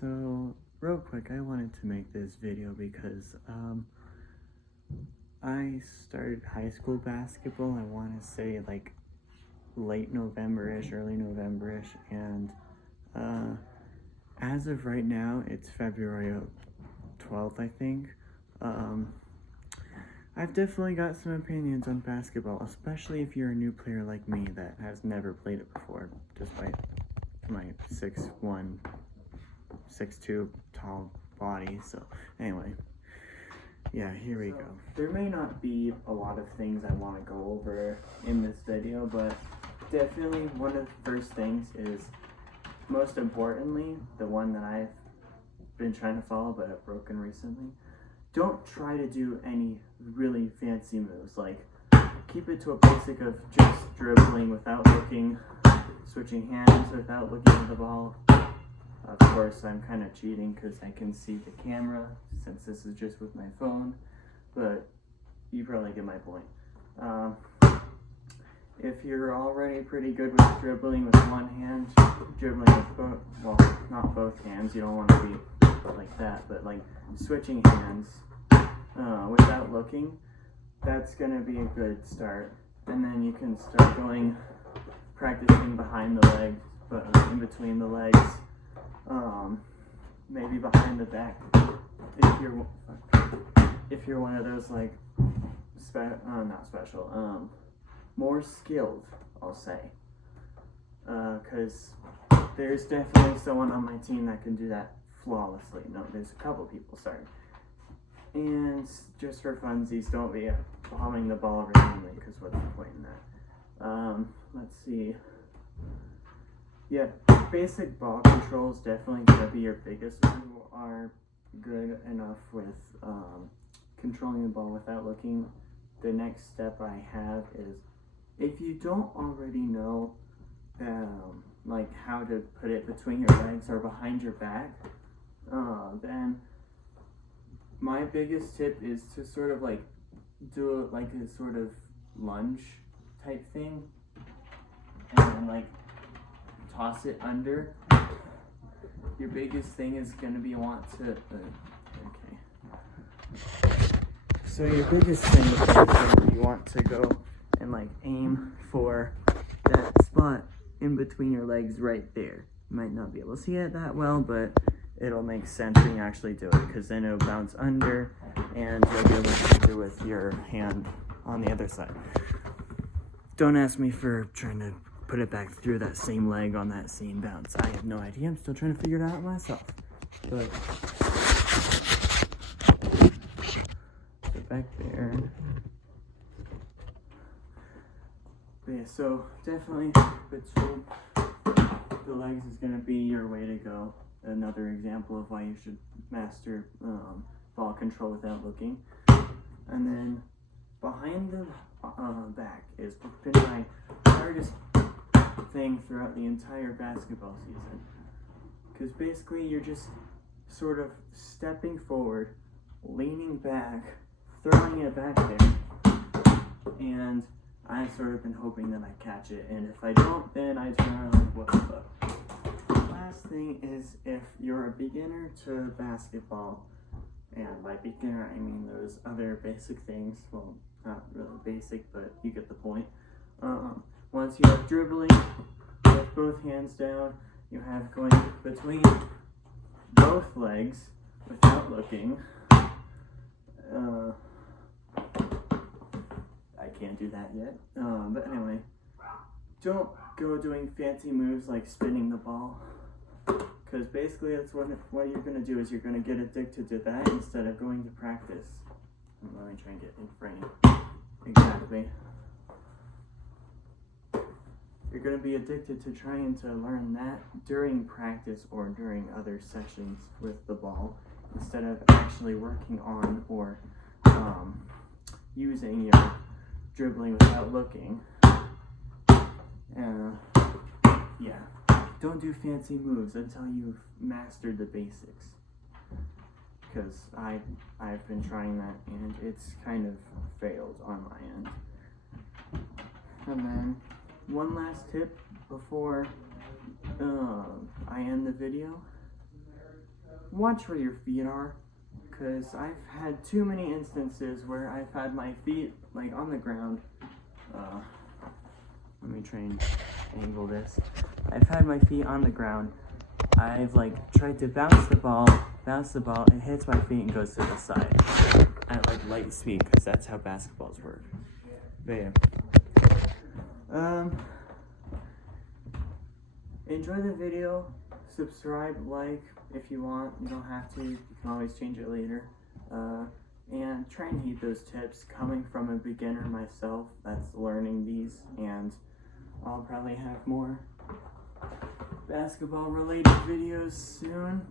So, real quick, I wanted to make this video because I started high school basketball, I want to say like late November-ish, early November-ish, and as of right now, it's February 12th, I think. I've definitely got some opinions on basketball, especially if you're a new player like me that has never played it before, despite my 6'1", 6'2" tall body. So anyway, yeah, here we go. There may not be a lot of things I want to go over in this video, but definitely one of the first things is, most importantly, the one that I've been trying to follow but have broken recently. Don't try to do any really fancy moves. Like, keep it to a basic of just dribbling without looking, switching hands without looking at the ball. Of course, I'm kind of cheating because I can see the camera since this is just with my phone, but you probably get my point. If you're already pretty good with dribbling with one hand, dribbling with both, well, not both hands, you don't want to be like that, but like switching hands without looking, that's going to be a good start. And then you can start going, practicing behind the legs, but in between the legs, maybe behind the back, if you're one of those like, not special, more skilled, I'll say, because there's definitely someone on my team that can do that flawlessly. No, there's a couple people, sorry. And just for funsies, don't be bombing the ball randomly, because what's the point in that? Let's see. Yeah, basic ball control is definitely going to be your biggest if you are good enough with controlling the ball without looking. The next step I have is, if you don't already know like how to put it between your legs or behind your back, then my biggest tip is to sort of like do it like a sort of lunge type thing, and then like toss it under. Your biggest thing is going to be So your biggest thing is going to be want to go and like aim for that spot in between your legs right there. You might not be able to see it that well, but it'll make sense when you actually do it, because then it'll bounce under and you'll be able to shoot it with your hand on the other side. Don't ask me for trying to put it back through that same leg on that same bounce. I have no idea. I'm still trying to figure it out myself. But back there. But yeah, so definitely between the legs is going to be your way to go. Another example of why you should master ball control without looking. And then behind the back is been my hardest thing throughout the entire basketball season. Because basically you're just sort of stepping forward, leaning back, throwing it back there, and I've sort of been hoping that I catch it, and if I don't, then I turn around like, what the fuck. Last thing is, if you're a beginner to basketball, and by beginner I mean those other basic things, well, not really basic, but you get the point. Once you have dribbling with both hands down, you have going between both legs without looking. I can't do that yet, but anyway, don't go doing fancy moves like spinning the ball, because basically that's what you're going to do, is you're going to get addicted to that instead of going to practice. Let me try and get in frame. Exactly. You're going to be addicted to trying to learn that during practice or during other sessions with the ball, instead of actually working on or using your dribbling without looking. Yeah, don't do fancy moves until you've mastered the basics, because I've been trying that and it's kind of failed on my end. And then one last tip before I end the video watch where your feet are, because I've had too many instances where I've had my feet like on the ground. Let me try and angle this. I've had my feet on the ground. I've like tried to bounce the ball, it hits my feet and goes to the side at like light speed, because that's how basketballs work. But yeah. Enjoy the video, subscribe, like if you want. You don't have to, you can always change it later. And try and heed those tips coming from a beginner myself that's learning these, and I'll probably have more basketball related videos soon.